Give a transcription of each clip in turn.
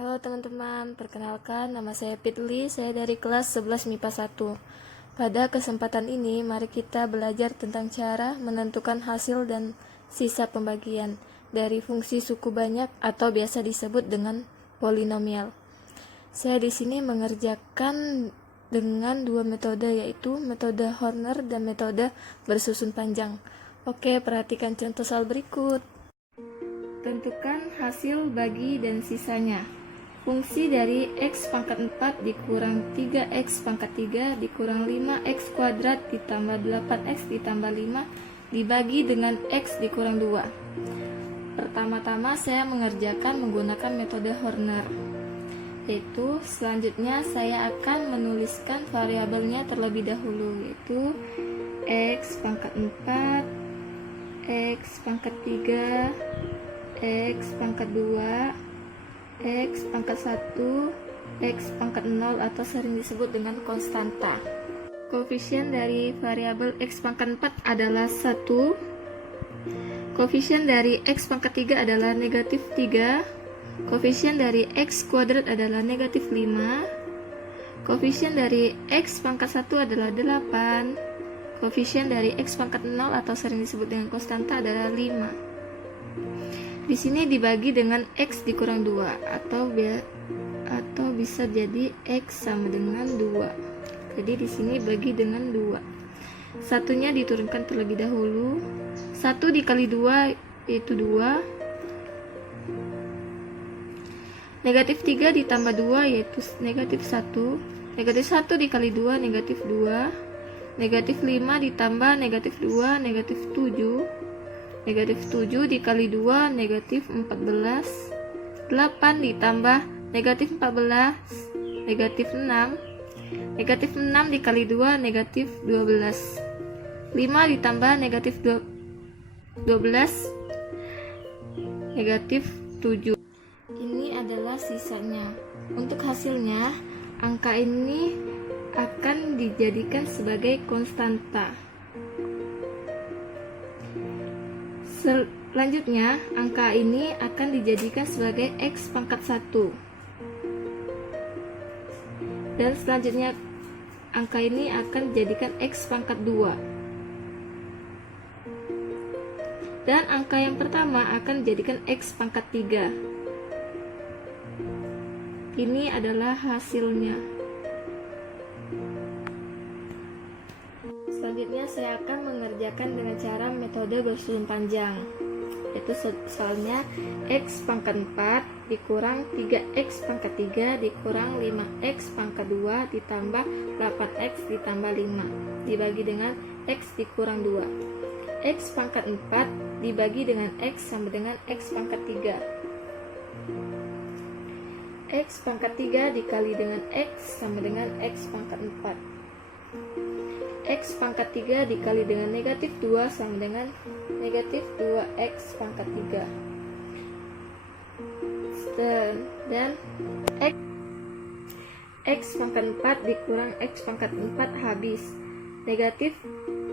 Halo teman-teman, perkenalkan nama saya Pitli, saya dari kelas 11 MIPA 1. Pada kesempatan ini, mari kita belajar tentang cara menentukan hasil dan sisa pembagian dari fungsi suku banyak atau biasa disebut dengan polinomial. Saya di sini mengerjakan dengan dua metode, yaitu metode Horner dan metode bersusun panjang. Oke, perhatikan contoh soal berikut. Tentukan hasil bagi dan sisanya. Fungsi dari x pangkat 4 dikurang 3x pangkat 3 dikurang 5x kuadrat ditambah 8x ditambah 5 dibagi dengan x dikurang 2. Pertama-tama saya mengerjakan menggunakan metode Horner. Yaitu selanjutnya saya akan menuliskan variabelnya terlebih dahulu, yaitu x pangkat 4, x pangkat 3, x pangkat 2, x pangkat 1, x pangkat 0 atau sering disebut dengan konstanta. Koefisien dari variabel x pangkat 4 adalah 1. Koefisien dari x pangkat 3 adalah negatif 3. Koefisien dari x kuadrat adalah negatif 5. Koefisien dari x pangkat 1 adalah 8. Koefisien dari x pangkat 0 atau sering disebut dengan konstanta adalah 5. Di sini dibagi dengan x dikurang 2 atau bisa jadi x sama dengan 2. Jadi di sini bagi dengan 2. Satunya diturunkan terlebih dahulu. 1 dikali 2 yaitu 2. Negatif 3 ditambah 2 yaitu negatif 1. Negatif 1 dikali 2 negatif 2. Negatif 5 ditambah negatif 2 negatif 7. Negatif 7 dikali 2 negatif 14. 8 ditambah negatif 14 negatif 6. Negatif 6 dikali 2 negatif 12. 5 ditambah negatif 12 negatif 7. Ini adalah sisanya. Untuk hasilnya, angka ini akan dijadikan sebagai konstanta. Selanjutnya, angka ini akan dijadikan sebagai x pangkat 1. Dan selanjutnya, angka ini akan dijadikan x pangkat 2. Dan angka yang pertama akan dijadikan x pangkat 3. Ini adalah hasilnya. Selanjutnya saya akan mengerjakan dengan cara metode bersusun panjang, yaitu soalnya x pangkat 4 dikurang 3x pangkat 3 dikurang 5x pangkat 2 ditambah 8x ditambah 5 dibagi dengan x dikurang 2. X pangkat 4 dibagi dengan x sama dengan x pangkat 3. X pangkat 3 dikali dengan x sama dengan x pangkat 4. X pangkat 3 dikali dengan negatif 2 sama dengan negatif 2x pangkat 3. Dan x pangkat 4 dikurang x pangkat 4 habis. Negatif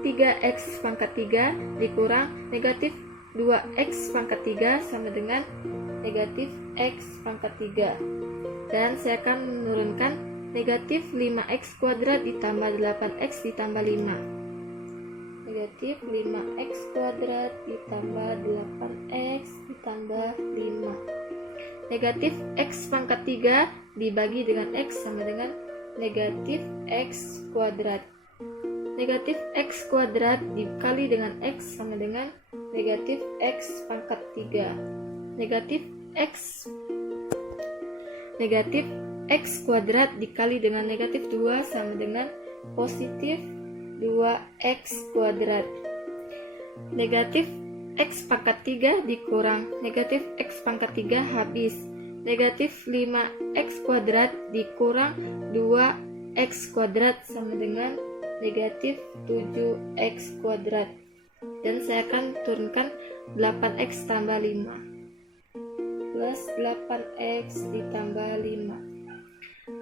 3x pangkat 3 dikurang negatif 2x pangkat 3 sama dengan negatif x pangkat 3. Dan saya akan menurunkan negatif 5x kuadrat ditambah 8x ditambah 5. Negatif 5x kuadrat ditambah 8x ditambah 5. Negatif x pangkat 3 dibagi dengan x sama dengan negatif x kuadrat. Negatif x kuadrat dikali dengan x sama dengan negatif x pangkat 3. Negatif x kuadrat dikali dengan negatif 2 sama dengan positif 2x kuadrat. Negatif x pangkat 3 dikurang negatif x pangkat 3 habis. Negatif 5x kuadrat dikurang 2x kuadrat sama dengan negatif 7x kuadrat. Dan saya akan turunkan 8x tambah 5 plus 8x ditambah 5.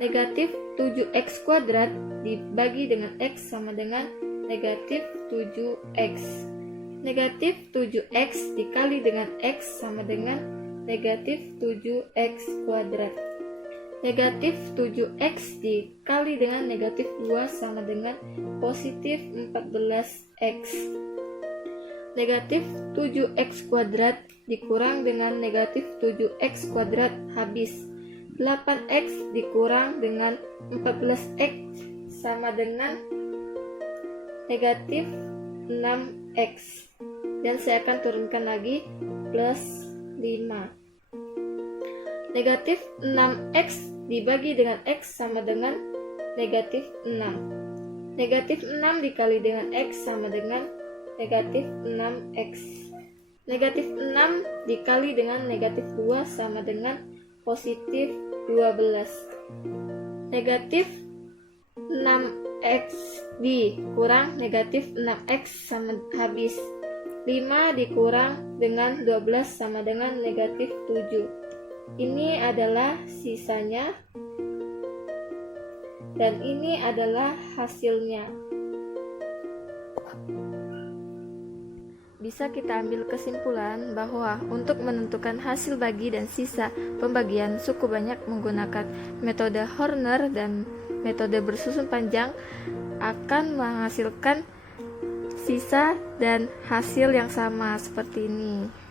Negatif 7x kuadrat dibagi dengan x sama dengan negatif 7x. Negatif 7x dikali dengan x sama dengan negatif 7x kuadrat. Negatif 7x dikali dengan negatif 2 sama dengan positif 14x. Negatif 7x kuadrat dikurang dengan negatif 7x kuadrat habis. 8x dikurang dengan 14x sama dengan negatif 6x. Dan saya akan turunkan lagi plus 5. Negatif 6x dibagi dengan x sama dengan negatif 6. Negatif 6 dikali dengan x sama dengan negatif 6x. Negatif 6 dikali dengan negatif 2 sama dengan positif 12. Negatif 6x dikurang negatif 6x sama habis. 5 dikurang dengan 12 sama dengan negatif 7. Ini adalah sisanya dan ini adalah hasilnya. Bisa kita ambil kesimpulan bahwa untuk menentukan hasil bagi dan sisa pembagian suku banyak menggunakan metode Horner dan metode bersusun panjang akan menghasilkan sisa dan hasil yang sama seperti ini.